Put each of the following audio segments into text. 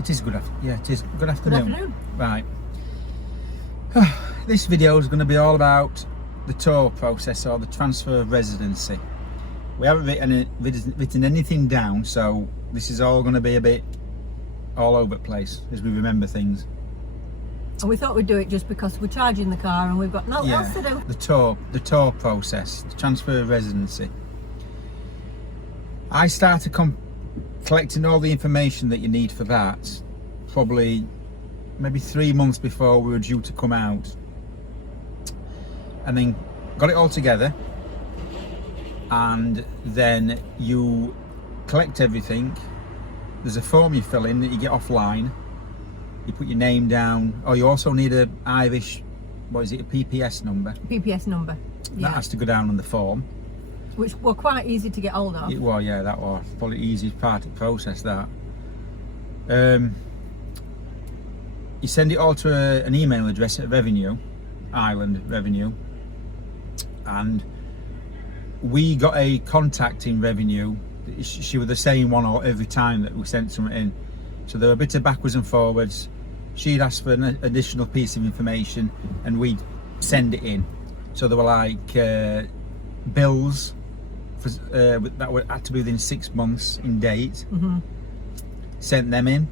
It is good afternoon. Yeah, it is. Good afternoon. Good afternoon. Right. This video is going to be all about the TOR process, or the transfer of residency. We haven't written anything down, so this is all going to be a bit all over the place as we remember things. And we thought we'd do it just because we're charging the car and we've got nothing else to do. The TOR process, the transfer of residency. I started collecting all the information that you need for that probably maybe 3 months before we were due to come out, and then got it all together, and then you collect everything. There's a form you fill in that you get offline. You put your name down, or you also need a Irish, what is it, a PPS number? PPS number. Yeah. That has to go down on the form. Which were quite easy to get hold of. Well, yeah, that was probably the easiest part of the process, that. You send it all to an email address at Revenue, Ireland Revenue, and we got a contact in Revenue. She was the same one every time that we sent something in. So there were a bit of backwards and forwards. She'd ask for an additional piece of information and we'd send it in. So there were like bills that had to be within 6 months in date. Mm-hmm. Sent them in.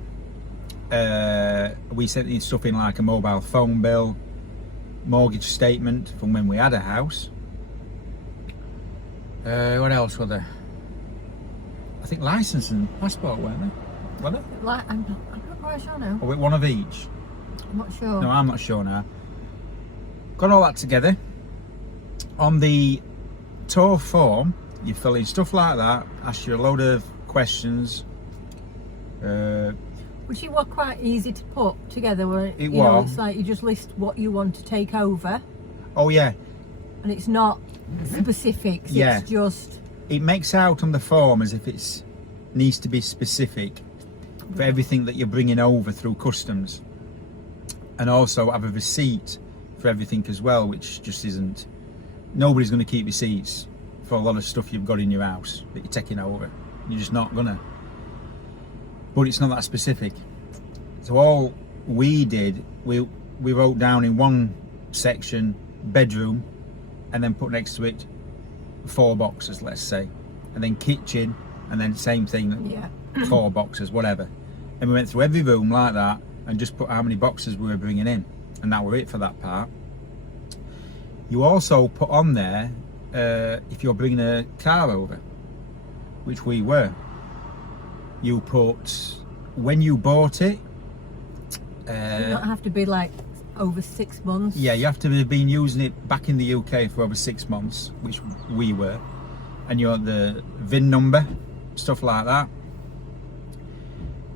We sent in stuff in like a mobile phone bill, mortgage statement from when we had a house. What else were there? I think license and passport, weren't they? Were they? I'm not quite sure now. Or one of each? I'm not sure. No, I'm not sure now. Got all that together. On the TOR form, you fill in stuff like that, ask you a load of questions. Which it was quite easy to put together. Where It you know, was. it's like you just list what you want to take over, Oh yeah, and it's not specifics. Yeah. It's just it makes out on the form as if it's needs to be specific for everything that you're bringing over through customs, and also have a receipt for everything as well, which just isn't. Nobody's going to keep receipts for a lot of stuff you've got in your house that you're taking over. You're just not gonna. But it's not that specific. So all we did, we wrote down in one section bedroom, and then put next to it 4 boxes, let's say, and then kitchen, and then same thing, yeah. 4 boxes, whatever. And we went through every room like that and just put how many boxes we were bringing in, and that were it for that part. You also put on there if you're bringing a car over, which we were. You put when you bought it. You don't have to be like over 6 months. Yeah, you have to have been using it back in the UK for over 6 months, which we were. And you want the VIN number, stuff like that.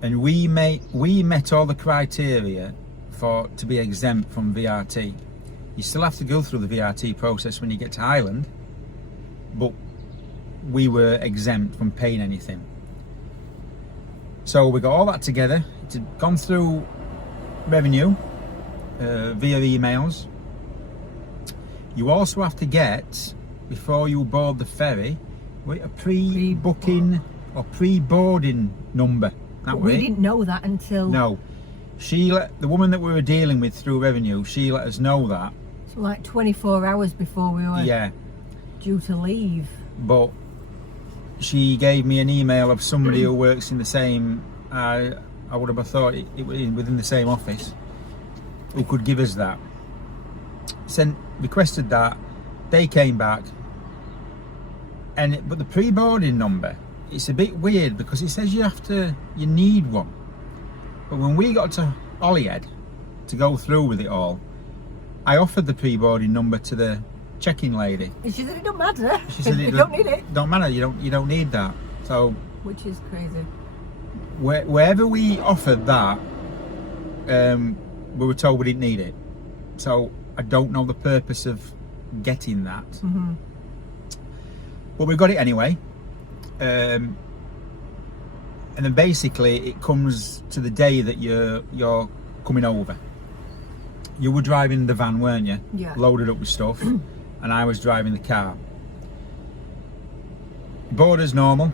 And we met all the criteria to be exempt from VRT. You still have to go through the VRT process when you get to Ireland, but we were exempt from paying anything. So we got all that together. It's gone through Revenue via emails. You also have to get, before you board the ferry, a pre-booking or pre-boarding number. But we didn't know that until... No. The woman that we were dealing with through Revenue, she let us know that. So like 24 hours before we were due to leave. But she gave me an email of somebody who works in the same, I would have thought it was within the same office, who could give us that. Requested that, they came back, but the pre-boarding number, it's a bit weird because it says you need one. But when we got to Holyhead to go through with it all, I offered the pre-boarding number to the check-in lady. And she said it don't matter. She said you don't need it. Don't matter. You don't need that. So which is crazy. Wherever we offered that, we were told we didn't need it. So I don't know the purpose of getting that. Mm-hmm. But we got it anyway. And then basically it comes to the day that you're coming over. You were driving the van, weren't you? Yeah. Loaded up with stuff, and I was driving the car. Board as normal.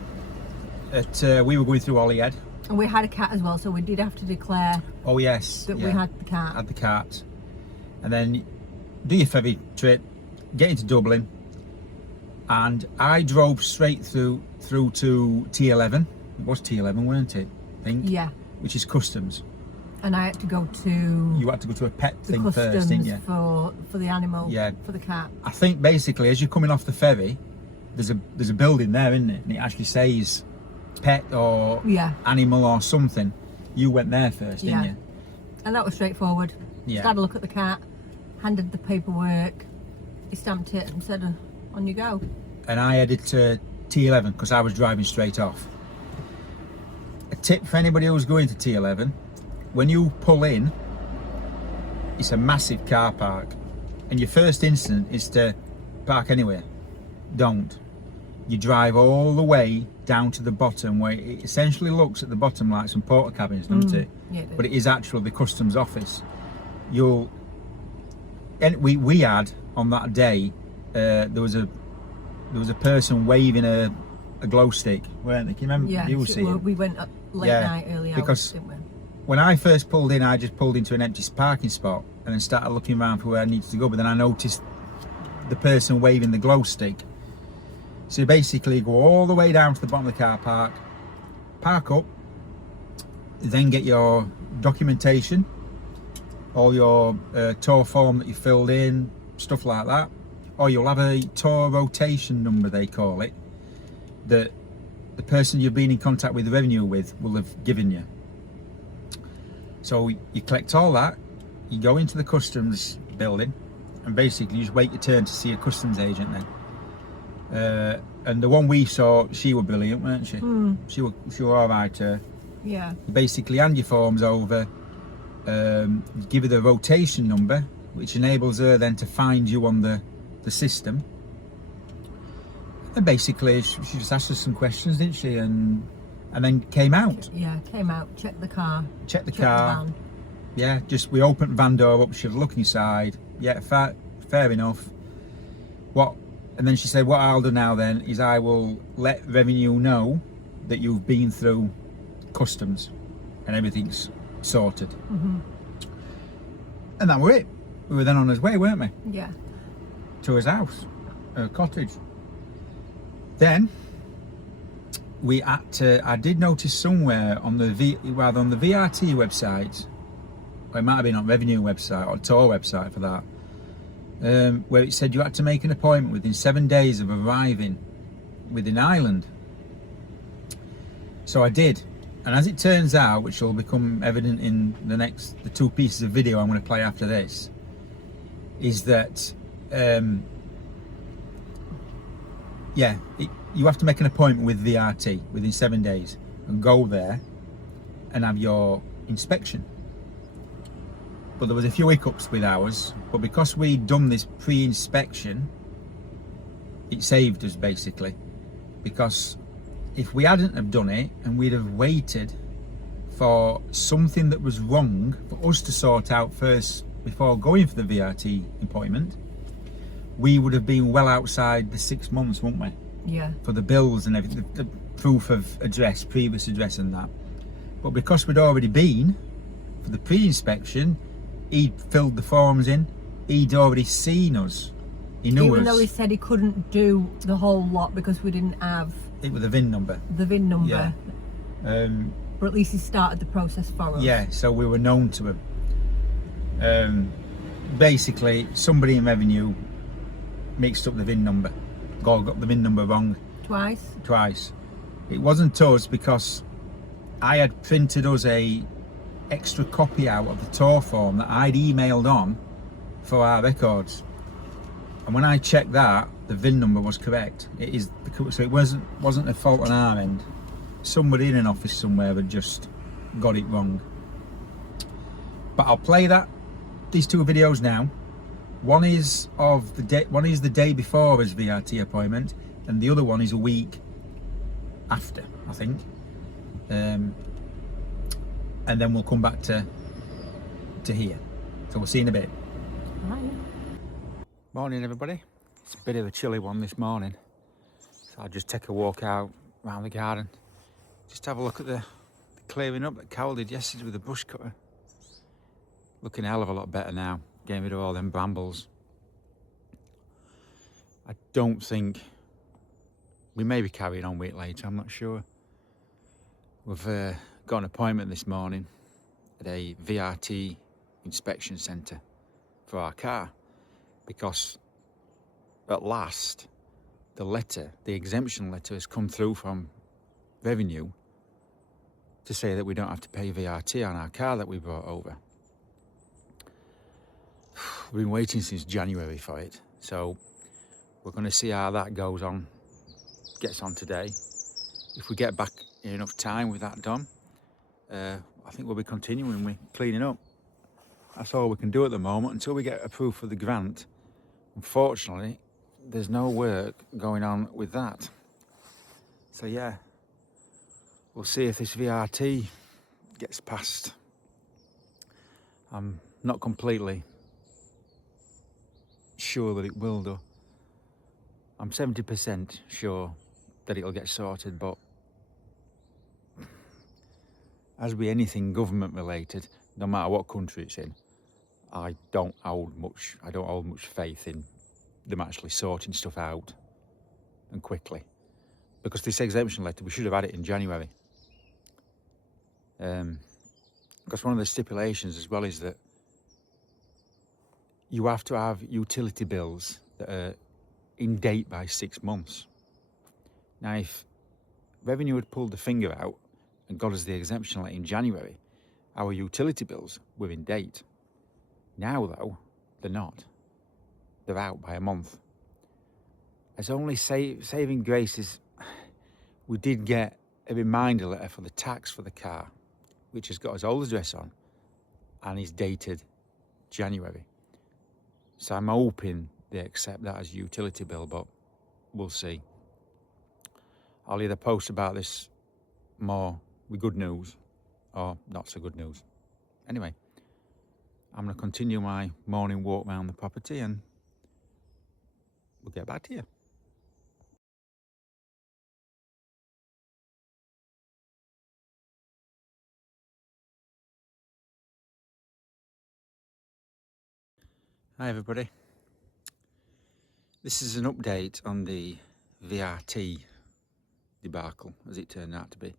We were going through Holyhead. And we had a cat as well, so we did have to declare Oh yes, that yeah. we had the cat. Had the cat, and then do your ferry trip, get into Dublin, and I drove straight through to T11. It was T11, weren't it? I think. Yeah. Which is customs. And I had to go to You had to go to a pet the thing customs first, didn't you? for the animal, Yeah. for the cat. I think basically as you're coming off the ferry, there's a building there, isn't it? And it actually says pet or Yeah. animal or something. You went there first, didn't you? And that was straightforward. Yeah. Just had a look at the cat, handed the paperwork, he stamped it and said, on you go. And I headed to T11 because I was driving straight off. A tip for anybody who's going to T11, when you pull in, it's a massive car park, and your first instinct is to park anywhere. Don't. You drive all the way down to the bottom where it essentially looks at the bottom like some porter cabins, doesn't it? Yeah, it But it is actually the customs office. We had on that day, there was a person waving a glow stick, weren't they? Can you remember? Yeah, You see it? we went up late night, early hours, because didn't we? when I first pulled in, I just pulled into an empty parking spot and then started looking around for where I needed to go. But then I noticed the person waving the glow stick. So you basically go all the way down to the bottom of the car park, park up, then get your documentation, all your TOR form that you filled in, stuff like that. Or you'll have a TOR rotation number, they call it, that the person you've been in contact with the revenue with will have given you. So you collect all that, you go into the customs building, and basically you just wait your turn to see a customs agent then. And the one we saw, she was brilliant, weren't she? She was all right. Yeah. You basically hand your forms over, give her the rotation number, which enables her then to find you on the system. And basically she just asked us some questions, didn't she? And then came out. Yeah, came out, checked the car. Checked the checked car. The van. Yeah, just we opened the van door up, she had a look inside. Yeah, fair enough. And then she said, what I'll do now then is I will let revenue know that you've been through customs and everything's sorted. And that were it. We were then on his way, weren't we? Yeah. To his house, Cottage. Then we had to, I did notice somewhere on the VRT website, or it might have been on revenue website or TOR website for that, where it said you had to make an appointment within 7 days of arriving within Ireland. So I did, and as it turns out, which will become evident in the two pieces of video I'm going to play after this, is that you have to make an appointment with VRT within 7 days and go there and have your inspection. But there was a few hiccups with ours, but because we'd done this pre-inspection, it saved us basically, because if we hadn't have done it and we'd have waited for something that was wrong for us to sort out first before going for the VRT appointment, we would have been well outside the 6 months, wouldn't we? Yeah. For the bills and everything, the proof of address, previous address and that. But because we'd already been for the pre-inspection, he'd filled the forms in, he'd already seen us, he knew us. Even though he said he couldn't do the whole lot because we didn't have it with the VIN number. The VIN number. Yeah. But at least he started the process for us. Yeah, so we were known to him. Basically, somebody in revenue mixed up the VIN number. Got the VIN number wrong. Twice. It wasn't us, because I had printed us a extra copy out of the TOR form that I'd emailed on for our records, and when I checked that, the VIN number was correct. So it wasn't a fault on our end. Somebody in an office somewhere had just got it wrong. But I'll play these two videos now. One is the day before his VRT appointment, and the other one is a week after, I think. And then we'll come back to here. So we'll see you in a bit. Right. Morning, everybody. It's a bit of a chilly one this morning, so I'll just take a walk out around the garden, just have a look at the clearing up that Carol did yesterday with the bush cutter. Looking a hell of a lot better now. Getting rid of all them brambles. I don't think... We may be carrying on with it later, I'm not sure. We've got an appointment this morning at a VRT inspection centre for our car. Because at last, the exemption letter has come through from Revenue to say that we don't have to pay VRT on our car that we brought over. We've been waiting since January for it, so we're going to see how that gets on today. If we get back in enough time with that done, I think we'll be continuing with cleaning up. That's all we can do at the moment until we get approved for the grant. Unfortunately, there's no work going on with that. So yeah, we'll see if this VRT gets passed. I'm not completely sure that it will do. I'm 70% sure that it'll get sorted, but as with anything government related, no matter what country it's in, I don't hold much faith in them actually sorting stuff out and quickly. Because this exemption letter, we should have had it in January. Because one of the stipulations as well is that you have to have utility bills that are in date by 6 months. Now, if Revenue had pulled the finger out and got us the exemption letter in January, our utility bills were in date. Now, though, they're not. They're out by a month. As only saving grace is, we did get a reminder letter for the tax for the car, which has got his old address on and is dated January. So I'm hoping they accept that as a utility bill, but we'll see. I'll either post about this more with good news or not so good news. Anyway, I'm going to continue my morning walk around the property and we'll get back to you. Hi everybody. This is an update on the VRT debacle, as it turned out to be.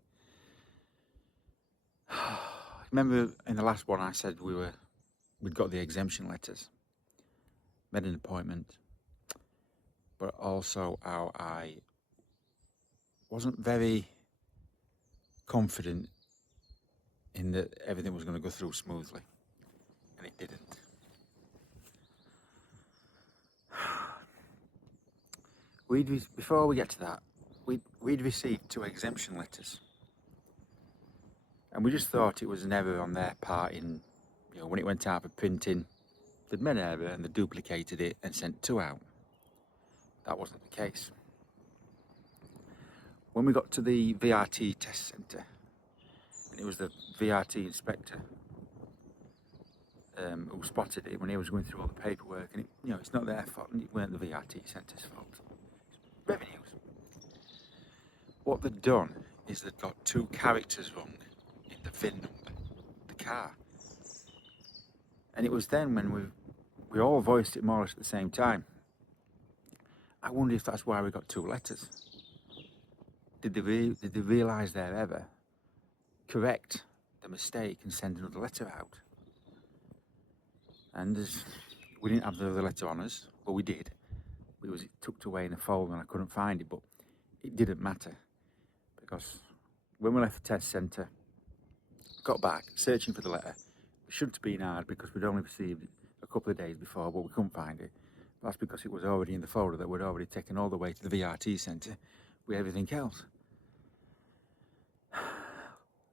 Remember in the last one I said we'd got the exemption letters, made an appointment, but also how I wasn't very confident in that everything was going to go through smoothly, and it didn't. Before we get to that, we'd received 2 exemption letters, and we just thought it was an error on their part in, when it went out for printing, they'd made an error and they duplicated it and sent 2 out. That wasn't the case. When we got to the VRT test centre, and it was the VRT inspector who spotted it when he was going through all the paperwork, and it's not their fault, and it weren't the VRT centre's fault. Revenues. What they'd done is they'd got 2 characters wrong in the VIN number of the car. And it was then when we all voiced it more or less at the same time. I wonder if that's why we got 2 letters. Did they realise their error, correct the mistake and send another letter out? And we didn't have the other letter on us, but we did. It was tucked away in a folder and I couldn't find it, but it didn't matter. Because when we left the test centre, got back, searching for the letter, it shouldn't have been hard because we'd only received it a couple of days before, but we couldn't find it. That's because it was already in the folder that we'd already taken all the way to the VRT centre with everything else.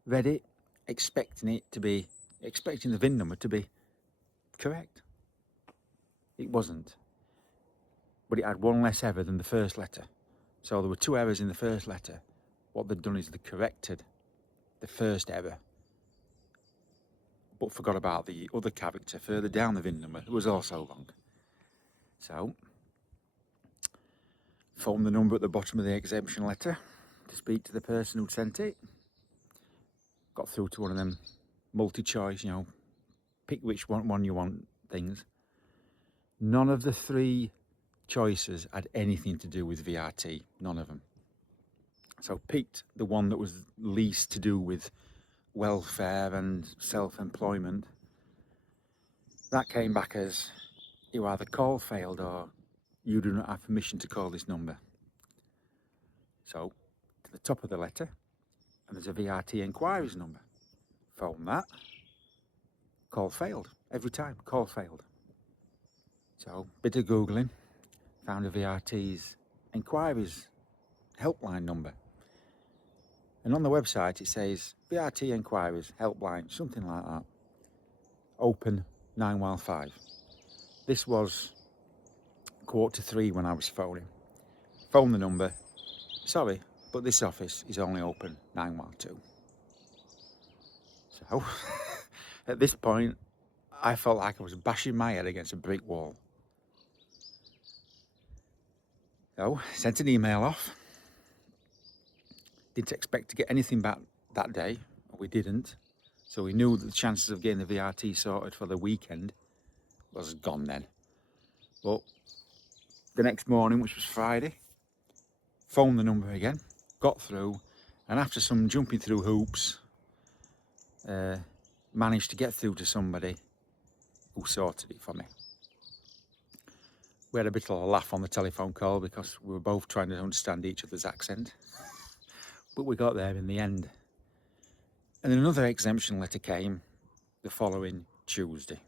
Read it, expecting the VIN number to be correct. It wasn't. But it had 1 less error than the first letter. So there were 2 errors in the first letter. What they'd done is they corrected the first error, but forgot about the other character further down the VIN number, who was also wrong. So, phoned the number at the bottom of the exemption letter to speak to the person who'd sent it. got through to one of them multi-choice, you know, pick which one you want things. None of the 3 choices had anything to do with VRT, none of them. So picked the one that was least to do with welfare and self-employment. That came back as, you either call failed or you do not have permission to call this number. So to the top of the letter, and there's a VRT inquiries number. Phone that, call failed, every time, call failed. So, bit of Googling, found a VRT's inquiries helpline number. And on the website it says, VRT inquiries helpline, something like that. Open 9 while 5. This was 2:45 when I was phoning. Phone the number, sorry, but this office is only open 9 while 2. So, at this point, I felt like I was bashing my head against a brick wall. So, sent an email off. Didn't expect to get anything back that day. We didn't. So we knew that the chances of getting the VRT sorted for the weekend was gone then. But the next morning, which was Friday, phoned the number again, got through, and after some jumping through hoops, managed to get through to somebody who sorted it for me. We had a bit of a laugh on the telephone call because we were both trying to understand each other's accent. But we got there in the end. And then another exemption letter came the following Tuesday.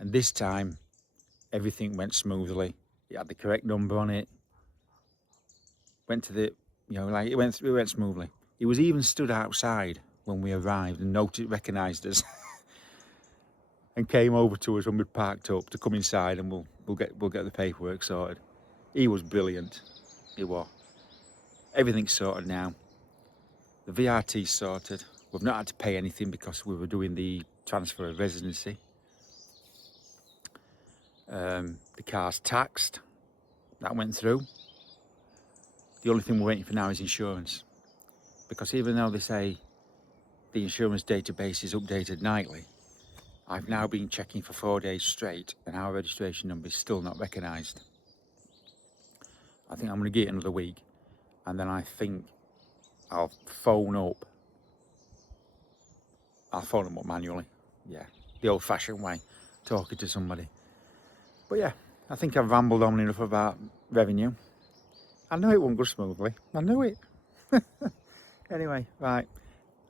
And this time, everything went smoothly. It had the correct number on it. Went to the, you know, like it went smoothly. He was even stood outside when we arrived and recognised us. And came over to us when we parked up to come inside, and we'll get the paperwork sorted. He was brilliant. He was. Everything's sorted now. The VRT's sorted. We've not had to pay anything because we were doing the transfer of residency. The car's taxed. That went through. The only thing we're waiting for now is insurance. Because even though they say the insurance database is updated nightly, I've now been checking for 4 days straight and our registration number is still not recognised. I think I'm going to get it another week, and then I think I'll phone them up manually. Yeah, the old-fashioned way, talking to somebody. But yeah, I think I've rambled on enough about revenue. I knew it wouldn't go smoothly. I knew it. Anyway, right.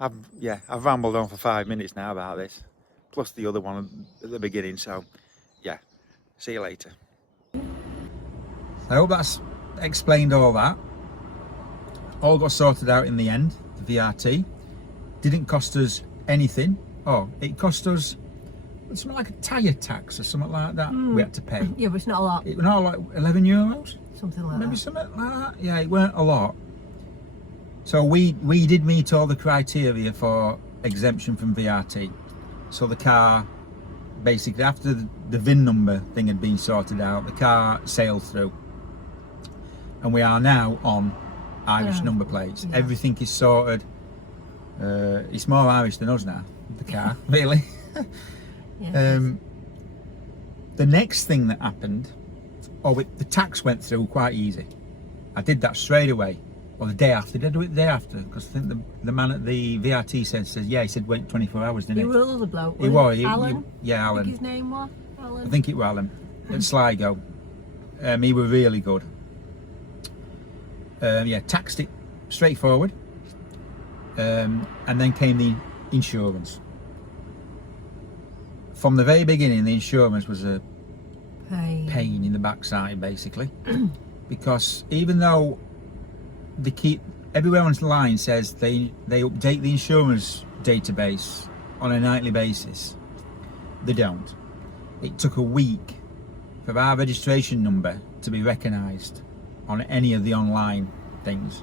I've rambled on for 5 minutes now about this, plus the other one at the beginning. So, yeah. See you later. I hope that's explained all that. All got sorted out in the end. The VRT didn't cost us anything. Oh, it cost us something like a tyre tax or something like that. We had to pay. Yeah, but it's not a lot. It was not like €11, Something like maybe that. something like that. Yeah, it weren't a lot. So we did meet all the criteria for exemption from VRT. So the car, basically after the VIN number thing had been sorted out, the car sailed through. And we are now on Irish number plates. Yeah. Everything is sorted. It's more Irish than us now, the car, really. Yeah. The next thing that happened, the tax went through quite easy. I did that straight away, or the day after. Did I do it the day after? Because I think the man at the VRT says, yeah, he said wait 24 hours, didn't he? He was the bloke. He was. Alan? Yeah, I Alan. think his name was Alan. I think it was Alan at Sligo. He was really good. Yeah, taxed it straightforward. And then came the insurance. From the very beginning, the insurance was a pain in the backside, basically. Because even though everywhere on the line says they update the insurance database on a nightly basis, they don't. It took a week for our registration number to be recognised on any of the online things,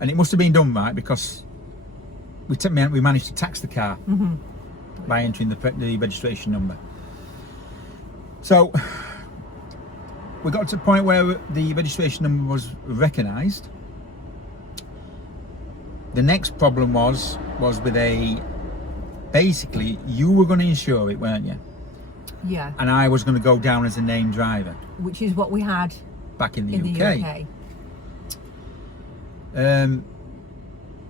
and it must have been done right because we managed to tax the car by entering the registration number. So we got to the point where the registration number was recognised. The next problem was with basically you were going to insure it, weren't you? Yeah. And I was going to go down as a named driver. Which is what we had back in the in UK. the UK. I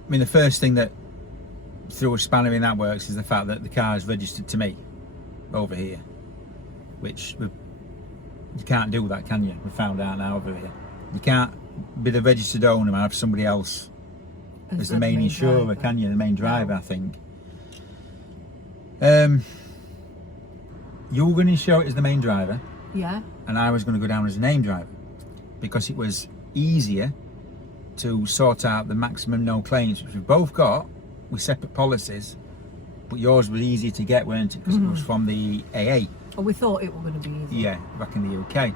mean, the first thing that threw a spanner in that works is the fact that the car is registered to me over here, which you can't do that, can you? We found out now over here. You can't be the registered owner and have somebody else as the main insurer, driver. can you? The main driver, No. I think. You were going to insure it as the main driver, Yeah. and I was going to go down as a name driver because it was easier to sort out the maximum no claims, which we've both got with separate policies, but yours was easier to get, weren't it? Because it was from the AA. Well, we thought it was going to be easy. Yeah, back in the UK.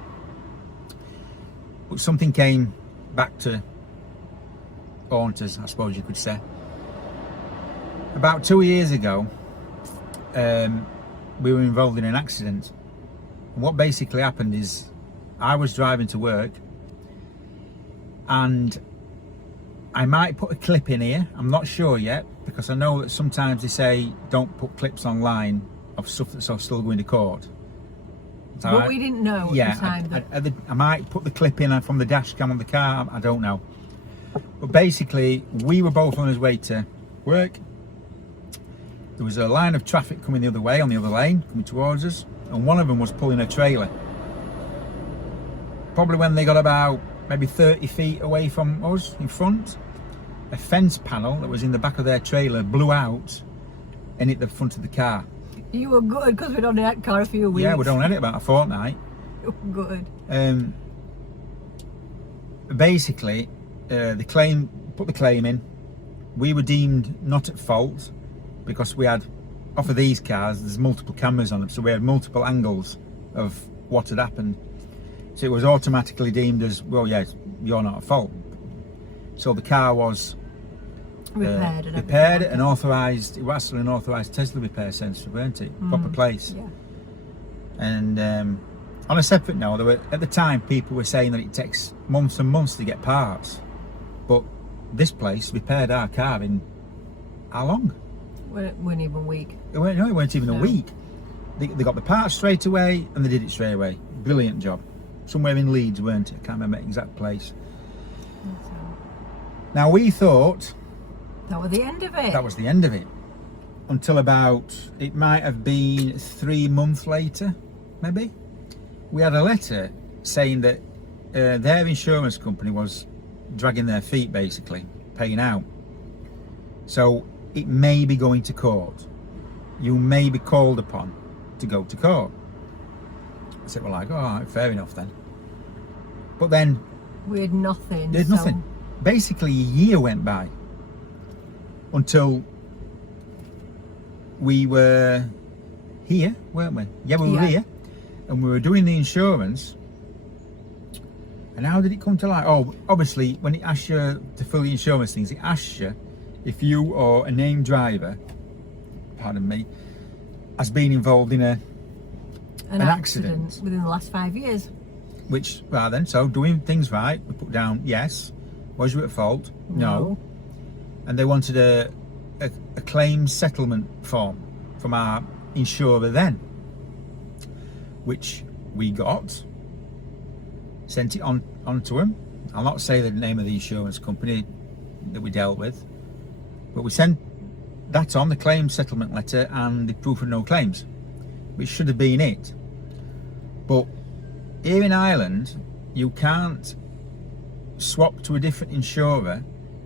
But something came back to haunt us, I suppose you could say. About 2 years ago, we were involved in an accident. And what basically happened is I was driving to work, and I might put a clip in here, I'm not sure yet, because I know that sometimes they say don't put clips online of stuff that's still going to court. So But we didn't know at the time that... I might put the clip in from the dash cam on the car, I don't know. But basically, we were both on our way to work. There was a line of traffic coming the other way, on the other lane, coming towards us, and one of them was pulling a trailer. Probably when they got about maybe 30 feet away from us in front, a fence panel that was in the back of their trailer blew out and hit the front of the car. You were good because we'd only had that car a few weeks. Yeah, we'd only had it about a fortnight. You were good. Basically, the claim, put the claim in. We were deemed not at fault because we had, off of these cars, there's multiple cameras on them, so we had multiple angles of what had happened. So it was automatically deemed as, well, yeah, you're not at fault. So the car was repaired and authorised. It was actually an authorised Tesla repair centre, weren't it? Proper place. Yeah. And on a separate note, there were, at the time, people were saying that it takes months and months to get parts. But this place repaired our car in how long? Weren't even a week. It weren't even a No. week. They got the parts straight away, and they did it straight away. Brilliant job. Somewhere in Leeds, weren't it? I can't remember the exact place. Now we thought That was the end of it. that was the end of it. Until about, it might have been 3 months later, maybe. We had a letter saying that their insurance company was dragging their feet, basically, paying out. So it may be going to court. You may be called upon to go to court. I said, well, like, all right, fair enough then. But then We had nothing. there's so nothing. Basically, a year went by until we were here, weren't we? Yeah, we were Yeah. here, and we were doing the insurance. And how did it come to light? Oh, obviously, when it asks you to fill the insurance things, it asks you if you or a named driver, pardon me, has been involved in an accident. within the last 5 years. Which, well then, so doing things right, we put down yes. Was you at fault? No. And they wanted a claim settlement form from our insurer then, which we got, sent it on to him. I'll not say the name of the insurance company that we dealt with, but we sent that on, the claim settlement letter and the proof of no claims, which should have been it. But here in Ireland, you can't swap to a different insurer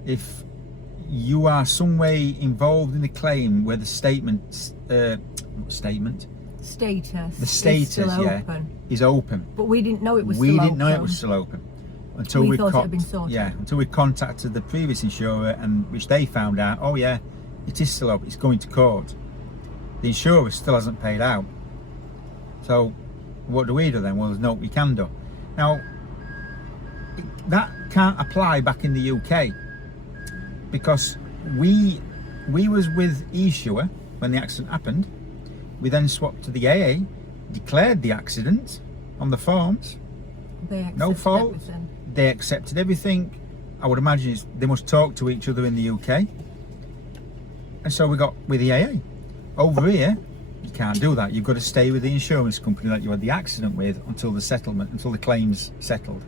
if you are some way involved in the claim where the status The status, still yeah, open. is open. But we didn't know it was We still didn't know it open. was still open until We we thought it had been sorted. until we contacted the previous insurer, and which they found out, oh yeah, it is still open. It's going to court. The insurer still hasn't paid out. So what do we do then? Well, there's no we can do. Now that can't apply back in the UK because we was with Esure when the accident happened. We then swapped to the AA, declared the accident on the forms, They accepted no fault. everything. They accepted everything. I would imagine they must talk to each other in the UK. And so we got with the AA. Over here, you can't do that. You've got to stay with the insurance company that you had the accident with until the settlement, until the claim's settled.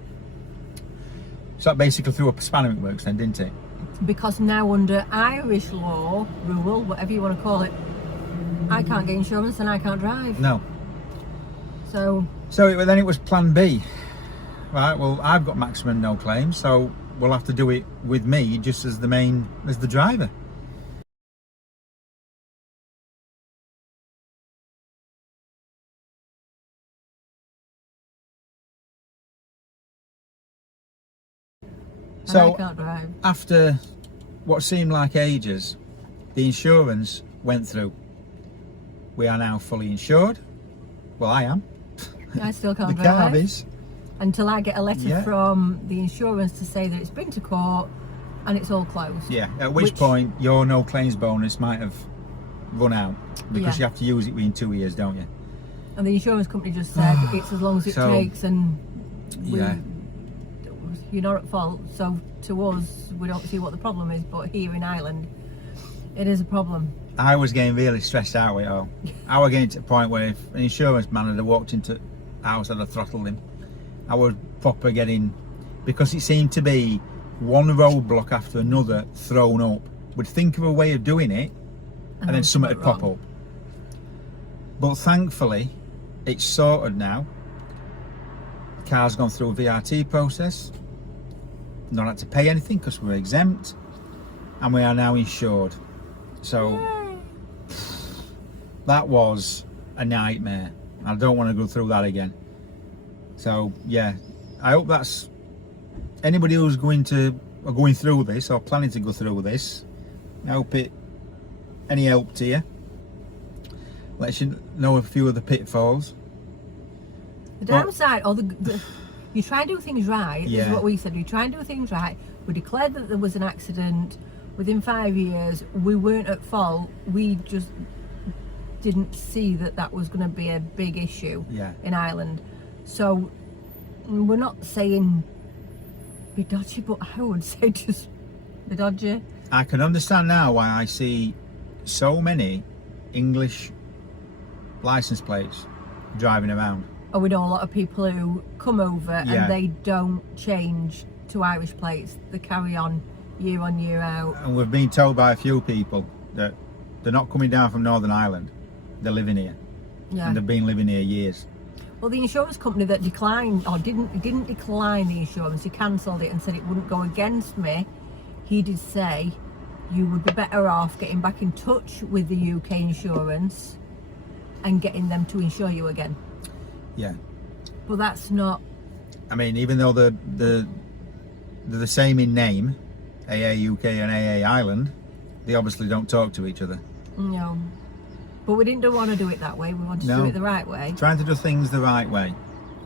So that basically threw up a spanner in the works then, didn't it? Because now under Irish law, rule, whatever you want to call it, I can't get insurance and I can't drive. No. So Then it was plan B. Right, well, I've got maximum no claims, so we'll have to do it with me just as the driver. and I can't drive. After what seemed like ages, the insurance went through. We are now fully insured. Well, I am. I still can't The drive. car is. Until I get a letter Yeah. from the insurance to say that it's been to court and it's all closed. Yeah, at which point your no claims bonus might have run out because you have to use it within 2 years, don't you? And the insurance company just said it's as long as it So, takes, and yeah. you're not at fault. So to us, we don't see what the problem is, but here in Ireland, it is a problem. I was getting really stressed out with it all. I was getting to the point where if an insurance man had walked into the house, I'd have throttled him. I was proper getting, because it seemed to be one roadblock after another thrown up. We'd think of a way of doing it, and then something would pop up. But thankfully, it's sorted now. The car's gone through a VRT process. Not had to pay anything because we're exempt, and we are now insured. So that was a nightmare. I don't want to go through that again. So yeah, I hope that's anybody who's going through this or planning to go through this. I hope it any help to you. Lets you know a few of the pitfalls. The downside, or you try and do things right. This is what we said. You try and do things right. We declared that there was an accident. Within 5 years, we weren't at fault. We just didn't see that was going to be a big issue in Ireland. So we're not saying be dodgy, but I would say just be dodgy. I can understand now why I see so many English license plates driving around. Or we know a lot of people who come over and they don't change to Irish plates. They carry on year out. And we've been told by a few people that they're not coming down from Northern Ireland. They're living here. Yeah. And they've been living here years. Well, the insurance company that declined, or didn't decline the insurance, he cancelled it and said it wouldn't go against me. He did say you would be better off getting back in touch with the UK insurance and getting them to insure you again. Yeah. But that's not. I mean, even though they're the same in name, AA UK and AA Ireland, they obviously don't talk to each other. No. But we didn't want to do it that way. We wanted to do it the right way. Trying to do things the right way.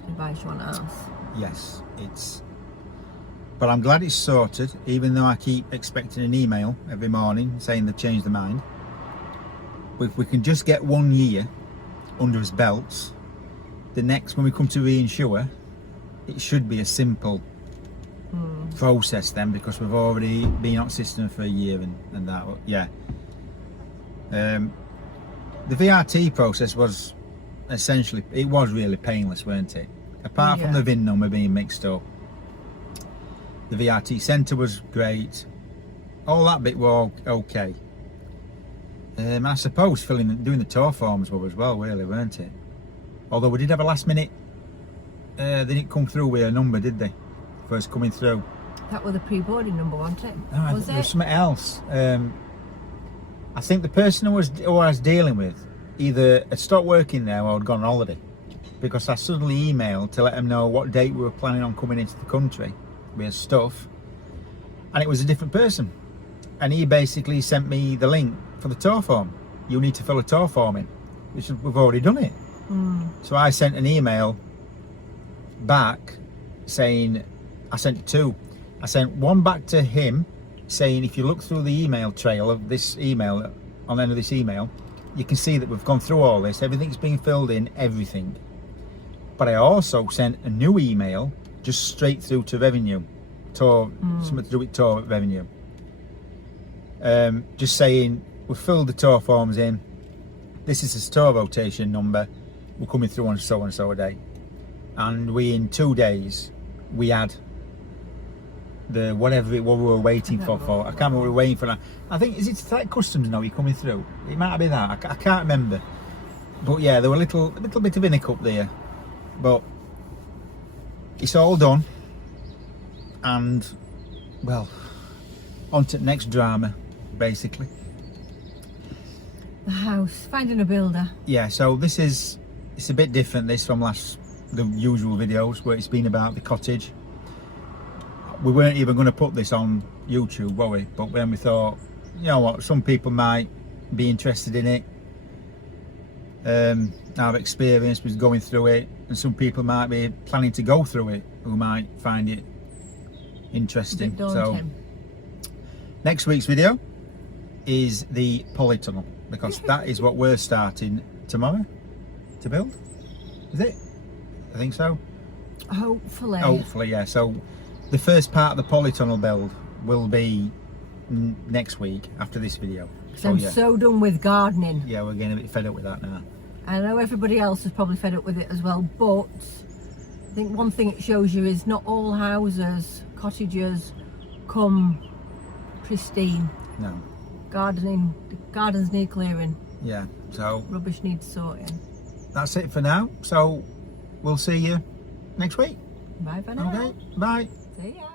Advice you want to ask. Yes, but I'm glad it's sorted, even though I keep expecting an email every morning saying they've changed their mind. If we can just get 1 year under his belts, the next, when we come to reinsure, it should be a simple process then, because we've already been on system for a year and that, the VRT process was essentially, it was really painless, weren't it? Apart from the VIN number being mixed up. The VRT centre was great. All that bit were okay. I suppose doing the TOR forms were as well, really, weren't it? Although we did have a last minute, they didn't come through with a number, did they? First coming through. That was the pre-boarding number, wasn't it? No, Was there was it? something else. I think the person who I was dealing with either had stopped working there or had gone on holiday, because I suddenly emailed to let them know what date we were planning on coming into the country with stuff, and it was a different person, and he basically sent me the link for the TOR form. You need to fill a TOR form in, which we've already done it. So I sent an email back saying, I sent two. I sent one back to him saying, if you look through the email trail of this email, on the end of this email, you can see that we've gone through all this, everything's been filled in, everything. But I also sent a new email just straight through to revenue TOR, something to do with TOR revenue. Just saying, we've filled the TOR forms in. This is the TOR rotation number. We're coming through on so and so a day, and we in 2 days we had the what we were waiting for. I can't remember what we were waiting for now. I think is it like customs now you're coming through? It might be that. I can't remember. But yeah, there were a little bit of a hiccup there, but it's all done. And well, on to the next drama, basically. The house, finding a builder. Yeah, so it's a bit different this from the usual videos where it's been about the cottage. We weren't even going to put this on YouTube, were we? But then we thought, you know what, some people might be interested in it. Our experience was going through it, and some people might be planning to go through it who might find it interesting. So next week's video is the polytunnel, because that is what we're starting tomorrow to build. Is it? I think so. Hopefully, yeah. So the first part of the polytunnel build will be next week after this video. So I'm so done with gardening. Yeah, we're getting a bit fed up with that now. I know everybody else is probably fed up with it as well, but I think one thing it shows you is not all houses, cottages come pristine. No. Gardens need clearing. Yeah, so rubbish needs sorting. That's it for now. So we'll see you next week. Bye for now. Okay, bye. See ya.